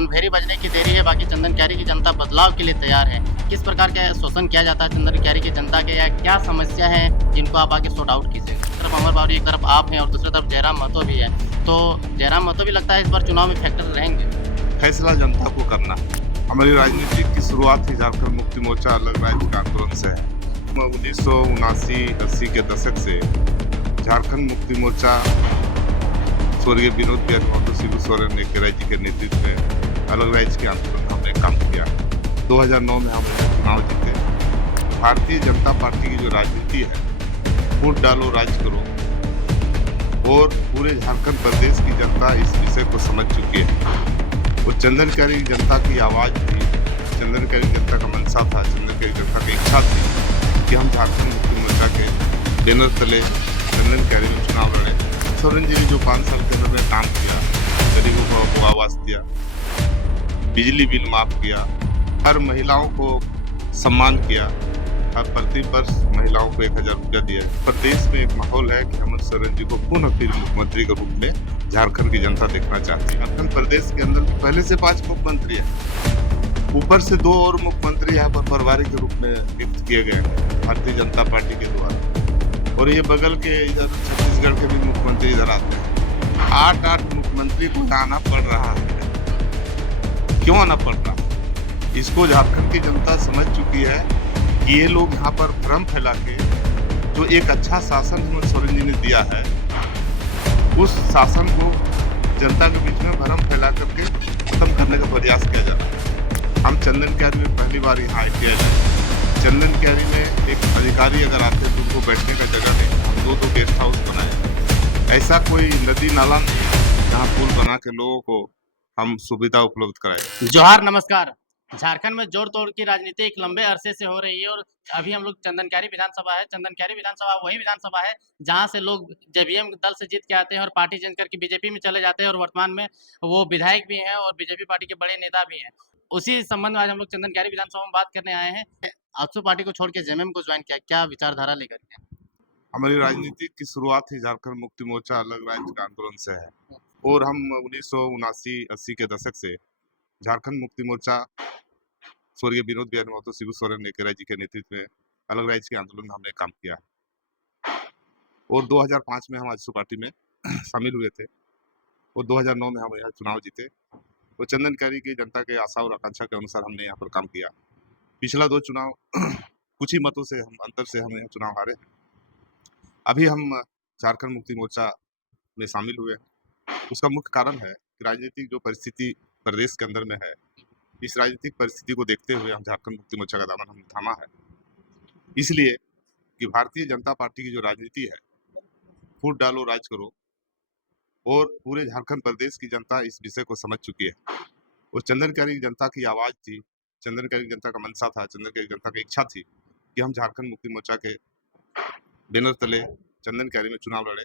रणभेरी बजने की देरी है, बाकी चंदन क्यारी की जनता बदलाव के लिए तैयार है। किस प्रकार का शोषण किया जाता है चंदन क्यारी की जनता के, या क्या समस्या है जिनको आप आगे सॉर्ट आउट कीजिए? एक तरफ अमर बावरी, एक तरफ आप हैं और दूसरी तरफ जयराम महतो भी है। तो जयराम महतो भी लगता है इस बार चुनाव में फैक्टर रहेंगे। फैसला जनता को करना है। हमारी राजनीति की शुरुआत ही झारखंड मुक्ति मोर्चा अलग राज्य के आंदोलन से है। 1979-80 के दशक से झारखंड मुक्ति मोर्चा स्वर्गीय विनोद बिहारी महतो, शिबू सोरेन नेकेराय जी के नेतृत्व में अलग राज्य के आंदोलन हमने काम किया। 2009 में हम चुनाव जीते। भारतीय जनता पार्टी की जो राजनीति है, वोट डालो राज करो, और पूरे झारखंड प्रदेश की जनता इस विषय को समझ चुकी है। वो चंदन क्यारी जनता की आवाज थी, चंदन क्यारी जनता का मंशा था, चंदन क्यारी जनता की इच्छा थी कि हम झारखंड मुक्ति मोर्चा के बैनर तले चंदन क्यारी में चुनाव लड़े। सोरेन जी ने जो 5 साल के अंदर में काम किया, गरीबों को आवास दिया, बिजली बिल माफ किया, हर महिलाओं को सम्मान किया, अब प्रति वर्ष महिलाओं को 1000 रुपया दिया। प्रदेश में एक माहौल है कि हेमंत सोरेन जी को पुनः फिर मुख्यमंत्री के रूप में झारखंड की जनता देखना चाहती है। झारखंड प्रदेश के अंदर पहले से 5 मुख्यमंत्री है, ऊपर से 2 और मुख्यमंत्री यहाँ पर प्रभारी के रूप में नियुक्त किए गए हैं भारतीय जनता पार्टी के द्वारा। और ये बगल के इधर छत्तीसगढ़ के भी मुख्यमंत्री इधर आते हैं। 8 मुख्यमंत्री को आना पड़ रहा है। क्यों आना पड़ रहा है? इसको झारखंड की जनता समझ चुकी है कि ये लोग यहाँ पर भ्रम फैला के जो एक अच्छा शासन हेमंत सोरेन जी ने दिया है, उस शासन को जनता के बीच में भ्रम फैला करके खत्म करने का प्रयास किया जा रहा है। हम चंदन क्यारी में पहली बार यहाँ ITI है। चंदन क्यारी में एक अधिकारी अगर आते तो उनको बैठने का जगह नहीं, हम 2 गेस्ट हाउस बनाए। ऐसा कोई नदी नाला नहीं जहाँ पुल बना के लोगों को हम सुविधा उपलब्ध कराए। जोहार, नमस्कार। झारखंड में जोड़ तोड़ की राजनीति एक लंबे अरसे से हो रही है और अभी हम लोग चंदन क्यारी विधानसभा है। चंदन क्यारी विधानसभा वही विधानसभा है जहां से लोग जेवीएम दल से जीत के आते हैं और पार्टी चेंज करके बीजेपी में चले जाते हैं, और वर्तमान में वो विधायक भी हैं और बीजेपी पार्टी के बड़े नेता भी हैं। उसी संबंध में आज हम लोग चंदन क्यारी विधानसभा में बात करने आए हैं। आजसू पार्टी को छोड़ के जेएमएम को ज्वाइन किया, क्या विचारधारा लेकर के? हमारी राजनीति की शुरुआत ही झारखंड मुक्ति मोर्चा अलग राज्य के आंदोलन से है, और हम 1979-80 के दशक से झारखंड मुक्ति मोर्चा स्वर्गीय विनोद बिहारी महतो, शिबू सोरेन नेकेराय जी के नेतृत्व में अलग राज्य के आंदोलन में हमने काम किया। और 2005 में हम आजसू पार्टी में शामिल हुए थे, और 2009 में हम यहाँ चुनाव जीते। तो चंदन क्यारी की जनता के आशा और आकांक्षा के अनुसार हमने यहाँ पर काम किया। पिछला 2 चुनाव कुछ ही मतों से अंतर से हम यहाँ चुनाव हारे हैं। अभी हम झारखंड मुक्ति मोर्चा में शामिल हुए हैं। उसका मुख्य कारण है कि राजनीतिक जो परिस्थिति प्रदेश के अंदर में है, इस राजनीतिक परिस्थिति को देखते हुए हम झारखंड मुक्ति मोर्चा का दामन हमने थामा है। इसलिए कि भारतीय जनता पार्टी की जो राजनीति है, वोट डालो राज करो, और पूरे झारखंड प्रदेश की जनता इस विषय को समझ चुकी है। और चंदन क्यारी की जनता की आवाज थी, चंदन क्यारी की जनता का मंशा था, चंदन क्यारी की जनता की इच्छा थी कि हम झारखंड मुक्ति मोर्चा के बैनर तले चंदन क्यारी में चुनाव लड़े।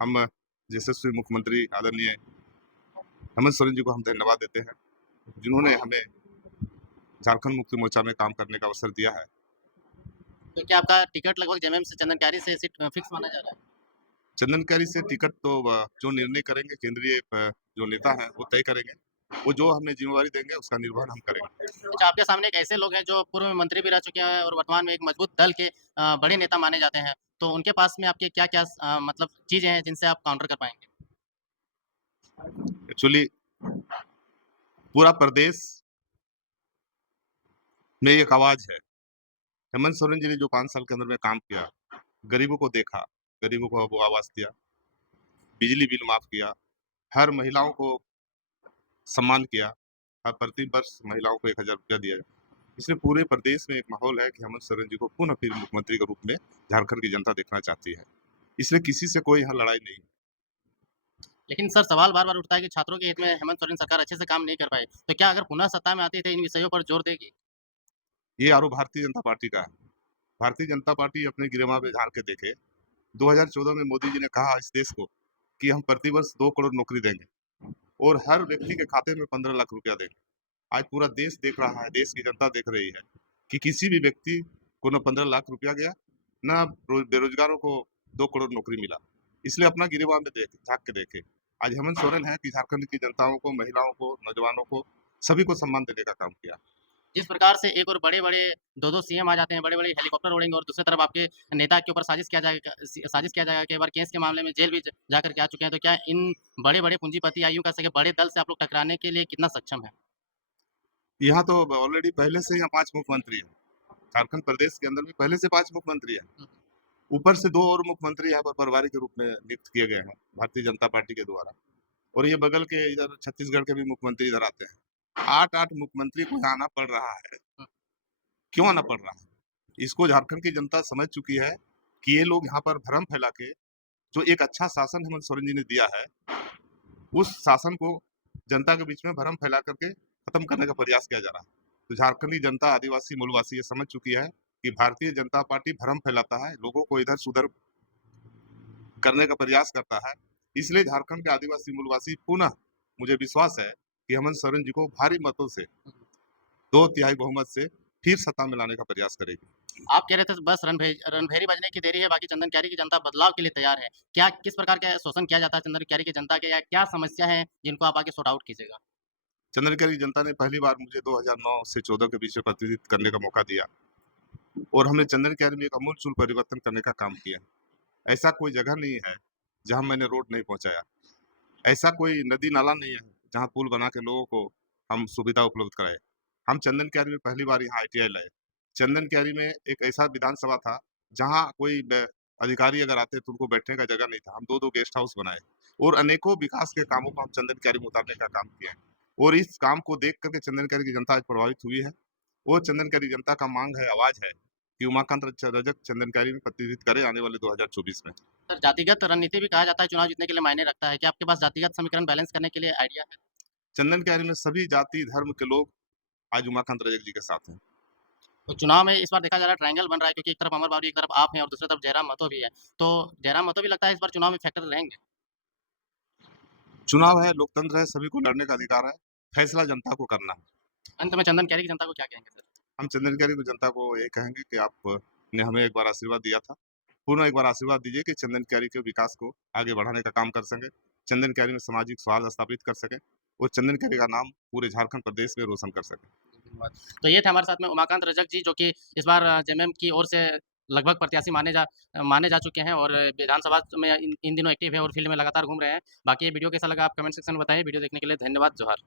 हम यशस्वी मुख्यमंत्री आदरणीय हेमंत सोरेन जी को हम धन्यवाद देते हैं, जिन्होंने हमें झारखंड मुक्ति मोर्चा में काम करने का अवसर दिया है। तो क्या आपका टिकट लगभग जेएमएम से चंदन क्यारी से सीट फिक्स माना जा रहा है? चंदन क्यारी से टिकट तो जो निर्णय करेंगे केंद्रीय जो नेता हैं वो तय करेंगे। वो जो हमें जिम्मेवारी देंगे उसका निर्वहन हम करेंगे। अच्छा, आपके सामने एक ऐसे लोग हैं जो पूर्व में मंत्री भी रह चुके हैं और वर्तमान में एक मजबूत दल के बड़े नेता माने जाते हैं। तो उनके पास में आपके क्या-क्या मतलब चीज़ें हैं जिनसे आप काउंटर कर पाएँगे? एक्चुअली पूरा प्रदेश में एक आवाज है। हेमंत सोरेन जी ने जो 5 साल के अंदर में काम किया, गरीबों को देखा, गरीबों को वो आवास दिया, बिजली बिल माफ किया, हर महिलाओं को सम्मान किया, हर प्रति वर्ष महिलाओं को 1000 रुपया दिया। इसलिए पूरे प्रदेश में एक माहौल है कि हेमंत सोरेन जी को पुनः फिर मुख्यमंत्री के रूप में झारखंड की जनता देखना चाहती है। इसलिए किसी से कोई यहाँ लड़ाई नहीं। लेकिन सर, सवाल बार-बार उठता है कि छात्रों के हित में हेमंत सोरेन सरकार अच्छे से काम नहीं कर पाई। तो क्या अगर पुनः सत्ता में आती है तो इन विषयों पर जोर देगी? ये आरोप भारतीय जनता पार्टी का है। भारतीय जनता पार्टी अपने गिरेबां में झाड़ के देखे। 2014 में मोदी जी ने कहा इस देश को कि हम प्रतिवर्ष 2 करोड़ नौकरी देंगे और हर व्यक्ति के खाते में 15 लाख रुपया देंगे। आज पूरा देश देख रहा है, देश की जनता देख रही है कि किसी भी व्यक्ति को न 15 लाख रुपया गया, न बेरोजगारों को 2 करोड़ नौकरी मिला। इसलिए अपना गिरेबान में देखे, झांक के देखे। आज हेमंत सोरेन है कि झारखंड की जनताओं को, महिलाओं को, नौजवानों को, सभी को सम्मान देने का काम किया। जिस प्रकार से एक और बड़े-बड़े 2-2 सीएम आ जाते हैं, बड़े-बड़े हेलीकॉप्टर उड़ेंगे और दूसरी तरफ आपके नेता के ऊपर साजिश किया जाएगा, कई बार केस के मामले में जेल भी जा कर के आ चुके हैं, तो क्या इन बड़े-बड़े पूंजीपति या यूँ कह सकें बड़े दल से आप लोग टकराने के लिए कितना सक्षम हैं? यहाँ तो ऑलरेडी पहले से ही 5 मुख्यमंत्री हैं। झारखंड प्रदेश के अंदर में पहले से 5 मुख्यमंत्री हैं। हुँ, ऊपर से 2 और मुख्यमंत्री यहाँ पर प्रभारी के रूप में नियुक्त किए गए हैं, भारतीय जनता पार्टी के द्वारा। और ये बगल के इधर छत्तीसगढ़ के भी मुख्यमंत्री इधर आते हैं। 8-8 मुख्यमंत्री को यहाँ आना पड़ रहा है। हुँ, क्यों आना पड़ रहा है? इसको झारखंड की जनता समझ चुकी है कि ये लोग यहाँ पर भ्रम फैला के जो एक अच्छा शासन हेमंत सोरेन जी ने दिया है, उस शासन को जनता के बीच में भ्रम फैला करके खत्म करने का प्रयास किया जा रहा है। तो झारखंड की जनता, आदिवासी, मूलवासी ये समझ चुकी है कि भारतीय जनता पार्टी भ्रम फैलाता है, लोगों को इधर-सुधर करने का प्रयास करता है। इसलिए झारखंड के आदिवासी, मूलवासी पुनः मुझे विश्वास है कि हेमंत सोरेन जी को भारी मतों से, हुँ। 2 तिहाई बहुमत से फिर सत्ता में लाने का प्रयास करेगी। आप कह रहे थे बस रणभेरी बजने की देरी है, बाकी चंदन क्यारी की जनता बदलाव के लिए तैयार है। क्या किस प्रकार का शोषण किया जाता है चंदन क्यारी की जनता के या क्या समस्या है जिनको आप आगे सॉर्ट आउट कीजिएगा? चंद्रगिरी की जनता ने पहली बार मुझे 2009 से 14 के बीच में प्रतिनिधित्व करने का मौका दिया और हमने चंदन क्यारी में एक आमूल-चूल परिवर्तन करने का काम किया। ऐसा कोई जगह नहीं है, जहाँ मैंने रोड नहीं पहुँचाया। ऐसा कोई नदी-नाला नहीं है, जहाँ पुल बना के लोगों को हम सुविधा उपलब्ध कराएँ। हम चंदन क्यारी में पहली बार यहाँ आईटीआई लाए। चंदन क्यारी में एक ऐसा विधानसभा था, जहाँ कोई अधिकारी अगर आते तो उनको बैठने का जगह नहीं था। हम 2-2 गेस्ट हाउस बनाए और अनेकों विकास के कामों को हम चंदन क्यारी में उतारने का काम किए हैं। और इस काम को देख कर के चंदन क्यारी की जनता आज प्रभावित हुई है। वो चंदन क्यारी जनता का मांग है, आवाज़ है कि उमाकांत रजक चंदन क्यारी में प्रतिनिधित्व करे आने वाले 2024 में। सर जातिगत रणनीति भी कहा जाता है चुनाव जीतने के लिए मायने रखता है। क्या आपके पास जातिगत समीकरण बैलेंस करने के लिए आइडिया है? चंदन क्यारी में सभी जाति, धर्म के लोग आज उमाकांत रजक जी के साथ हैं। तो चुनाव में इस बार देखा जा रहा है ट्रायंगल बन रहा है क्योंकि एक तरफ अमर बावरी, एक तरफ आप हैं और दूसरी तरफ जयराम महतो भी है। तो जयराम महतो भी लगता है इस बार चुनाव में फैक्टर रहेंगे। चुनाव है, लोकतंत्र है, सभी को लड़ने का अधिकार है, फैसला जनता को करना है। अंत में चंदन कैरी की जनता को क्या कहेंगे सर? हम चंदन क्यारी की जनता को यही कहेंगे कि आपने हमें एक बार आशीर्वाद दिया था, पुनः एक बार आशीर्वाद दीजिए कि चंदन क्यारी के विकास को आगे बढ़ाने का काम कर सकें, चंदन क्यारी में सामाजिक सौहार्द स्थापित कर सकें और चंदन क्यारी का नाम पूरे झारखंड प्रदेश में रोशन कर सकें। धन्यवाद। तो ये थे हमारे साथ में उमाकांत रजक जी जो कि इस बार जेएमएम की ओर से लगभग प्रत्याशी माने जा चुके हैं और विधानसभा में इन दिनों एक्टिव है और फील्ड में लगातार घूम रहे हैं। बाकी ये वीडियो कैसा लगा आप कमेंट सेक्शन में बताइए। वीडियो देखने के लिए धन्यवाद। जोहार।